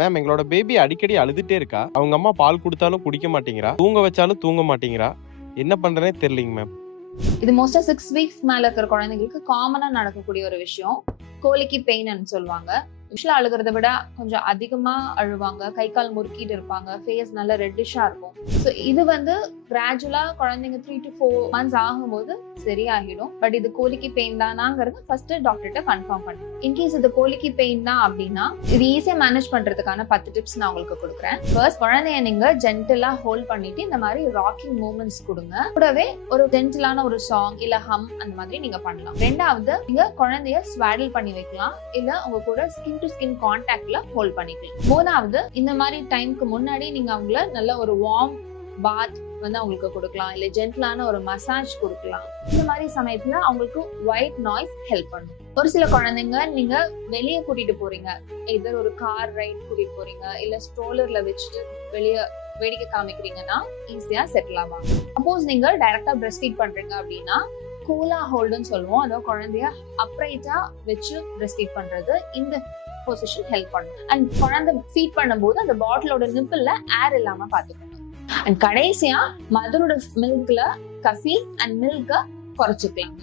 Ma'am எங்களோட baby அடிக்கடி அழுதுட்டே இருக்கா. அவங்க அம்மா பால் குடுத்தாலும் குடிக்க மாட்டேங்கிறா. தூங்க வச்சாலும் தூங்க மாட்டேங்கிறா. என்ன பண்றேனே தெரியலங்க மேம். இது மோஸ்டா 6 வீக்ஸ் மேல இருக்கிற குழந்தைங்களுக்கு காமனா நடக்கக்கூடிய ஒரு விஷயம். கோலிக்கி பெயின் சொல்லுவாங்க. யூஸ்வலா அழுகிறத விட கொஞ்சம் அதிகமா அழுவாங்க, கை கால் முறுக்கிட்டு இருப்பாங்க, ஃபேஸ் நல்ல ரெட்டிஷா இருக்கும். ஸோ இது கிராஜுவலா குழந்தைங்க 3 to 4 months ஆகும்போது சரியாகிடும். பட் இது கோலிக்கி பெயின் தானாங்கிறது ஃபர்ஸ்ட் டாக்டர்கிட்ட கன்ஃபார்ம் பண்ணுங்க. இன்கேஸ் இது கோலிக்கி பெயின் தான் அப்படின்னா இது ஈஸியா மேனேஜ் பண்றதுக்கான 10 டிப்ஸ் நான் உங்களுக்கு கொடுக்குறேன். ஃபர்ஸ்ட், குழந்தைய நீங்க ஜென்டலா ஹோல்ட் பண்ணிட்டு இந்த மாதிரி ராக்கிங் மூவ்மெண்ட்ஸ் கொடுங்க. கூடவே ஒரு ஜென்டலான ஒரு சாங் இல்ல ஹம் அந்த மாதிரி நீங்க பண்ணலாம். ரெண்டாவது, நீங்க குழந்தைய ஸ்வாடில் பண்ணி வைக்கலாம், இல்ல உங்க கூட ஸ்கின் டு ஸ்கின் கான்டாக்ட்ல ஹோல்ட் பண்ணிக்கலாம். மூணாவது, இந்த மாதிரி டைம்க்கு முன்னாடி நீங்க அவங்கள நல்ல ஒரு வார்ம் பாத் அவங்களுக்கு கொடுக்கலாம், இல்ல ஜென்டலான ஒரு மசாஜ் கொடுக்கலாம். இந்த மாதிரி சமயத்துல அவங்களுக்கு ஒயிட் நாய்ஸ் ஹெல்ப் பண்ணும். ஒரு சில குழந்தைங்க நீங்க வெளியே கூட்டிட்டு போறீங்க, எதர் ஒரு கார் ரைட் கூட்டிட்டு போறீங்க, இல்ல ஸ்ட்ரோலர்ல வச்சுட்டு வெளியே வேடிக்கை காமிக்கிறீங்கன்னா ஈஸியா செட்டில் ஆவாங்க. சப்போஸ் நீங்க டைரக்டா பிரஸ்ட் ஃபீட் பண்றீங்க அப்படின்னா கூலா ஹோல்டுன்னு சொல்லுவோம். அதாவது குழந்தைய அப்ரைட்டா வச்சு பிரஸ்ட் ஃபீட் பண்றது இந்த பொசிஷன் ஹெல்ப் பண்ணும். அண்ட் குழந்தை ஃபீட் பண்ணும்போது அந்த பாட்டிலோட நிப்பிள்ல ஏர் இல்லாம பாத்துக்கணும். அண்ட் கடைசியா மதரோட மில்க்ல கஃபீன் அண்ட் மில்க குறைச்சிக்கலாம்.